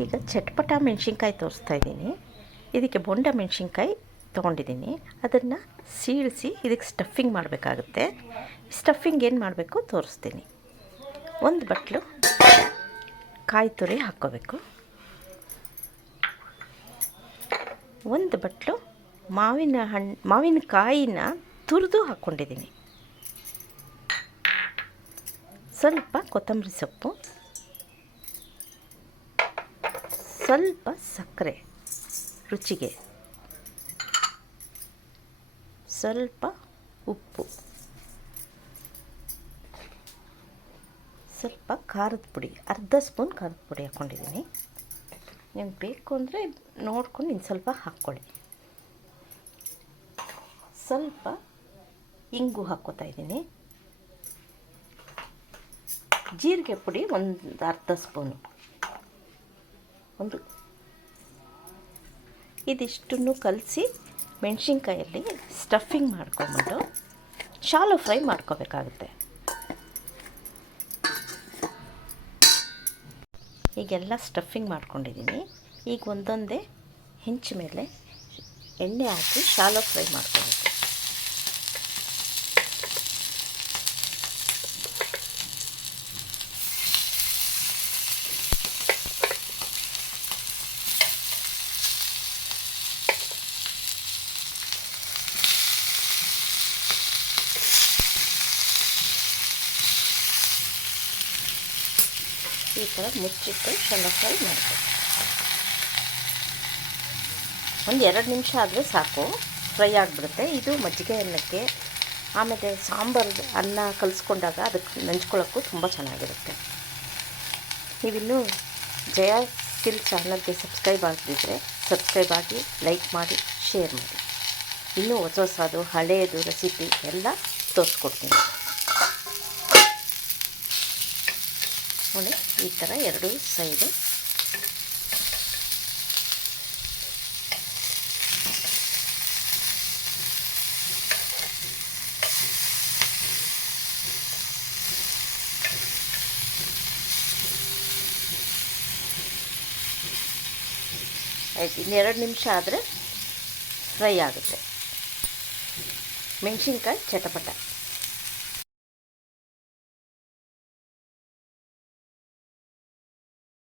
ಈಗ ಚಟ್ಪಟ ಮೆಣಸಿನ್ಕಾಯಿ ತೋರಿಸ್ತಾ ಇದ್ದೀನಿ. ಇದಕ್ಕೆ ಬೊಂಡ ಮೆಣಸಿನ್ಕಾಯಿ ತೊಗೊಂಡಿದ್ದೀನಿ. ಅದನ್ನು ಸೀಳಿಸಿ ಇದಕ್ಕೆ ಸ್ಟಫಿಂಗ್ ಮಾಡಬೇಕಾಗುತ್ತೆ. ಸ್ಟಫಿಂಗ್ ಏನು ಮಾಡಬೇಕು ತೋರಿಸ್ತೀನಿ. ಒಂದು ಬಟ್ಲು ಕಾಯಿ ತುರಿ ಹಾಕ್ಕೋಬೇಕು. ಒಂದು ಬಟ್ಲು ಮಾವಿನಕಾಯಿನ ತುರಿದು ಹಾಕ್ಕೊಂಡಿದ್ದೀನಿ. ಸ್ವಲ್ಪ ಕೊತ್ತಂಬರಿ ಸೊಪ್ಪು, ಸ್ವಲ್ಪ ಸಕ್ಕರೆ ರುಚಿಗೆ, ಸ್ವಲ್ಪ ಉಪ್ಪು, ಸ್ವಲ್ಪ ಖಾರದ ಪುಡಿ, ಅರ್ಧ ಸ್ಪೂನ್ ಖಾರದ ಪುಡಿ ಹಾಕ್ಕೊಂಡಿದ್ದೀನಿ. ನಿಮ್ಗೆ ಬೇಕು ಅಂದರೆ ನೋಡ್ಕೊಂಡು ಇನ್ನು ಸ್ವಲ್ಪ ಹಾಕ್ಕೊಳ್ಳಿ. ಸ್ವಲ್ಪ ಇಂಗು ಹಾಕ್ಕೋತಾ ಇದ್ದೀನಿ. ಜೀರಿಗೆ ಪುಡಿ ಒಂದು ಅರ್ಧ ಸ್ಪೂನು. ಇದಿಷ್ಟನ್ನು ಕಲಸಿ ಮೆಣಸಿನ್ಕಾಯಲ್ಲಿ ಸ್ಟಫಿಂಗ್ ಮಾಡ್ಕೊಂಬಿಟ್ಟು ಶಾಲೋ ಫ್ರೈ ಮಾಡ್ಕೋಬೇಕಾಗುತ್ತೆ. ಈಗೆಲ್ಲ ಸ್ಟಫಿಂಗ್ ಮಾಡ್ಕೊಂಡಿದ್ದೀನಿ. ಈಗ ಒಂದೊಂದೇ ಹೆಂಚು ಮೇಲೆ ಎಣ್ಣೆ ಹಾಕಿ ಶಾಲೋ ಫ್ರೈ ಮಾಡ್ಕೋಬೇಕು. ಈ ಥರ ಮುಚ್ಚಿಟ್ಟು ಶಾಲೋ ಫ್ರೈ ಮಾಡಬೇಕು. ಒಂದು 2 ನಿಮಿಷ ಆದರೆ ಸಾಕು, ಫ್ರೈ ಆಗಿಬಿಡುತ್ತೆ. ಇದು ಮಜ್ಜಿಗೆ ಅನ್ನಕ್ಕೆ, ಆಮೇಲೆ ಸಾಂಬಾರು ಅನ್ನ ಕಲಿಸ್ಕೊಂಡಾಗ ಅದಕ್ಕೆ ನೆಂಚ್ಕೊಳ್ಳೋಕ್ಕೂ ತುಂಬ ಚೆನ್ನಾಗಿರುತ್ತೆ. ನೀವಿನ್ನೂ ಜಯ ಸ್ಕಿಲ್ ಚಾನಲ್ಗೆ ಸಬ್ಸ್ಕ್ರೈಬ್ ಆಗದಿದ್ದರೆ ಸಬ್ಸ್ಕ್ರೈಬ್ ಆಗಿ, ಲೈಕ್ ಮಾಡಿ, ಶೇರ್ ಮಾಡಿ. ಇನ್ನೂ ಹೊಸದು ಹಳೆಯದು ರೆಸಿಪಿ ಎಲ್ಲ ತೋರಿಸ್ಕೊಡ್ತೀನಿ ನೋಡಿ. ಈ ಥರ 2 ಸೈಡು ಆಯ್ತು. ಇನ್ನು 2 ನಿಮಿಷ ಆದರೆ ಫ್ರೈ ಆಗುತ್ತೆ ಮೆಣಸಿನ್ಕಾಯಿ ಚಟಪಟ.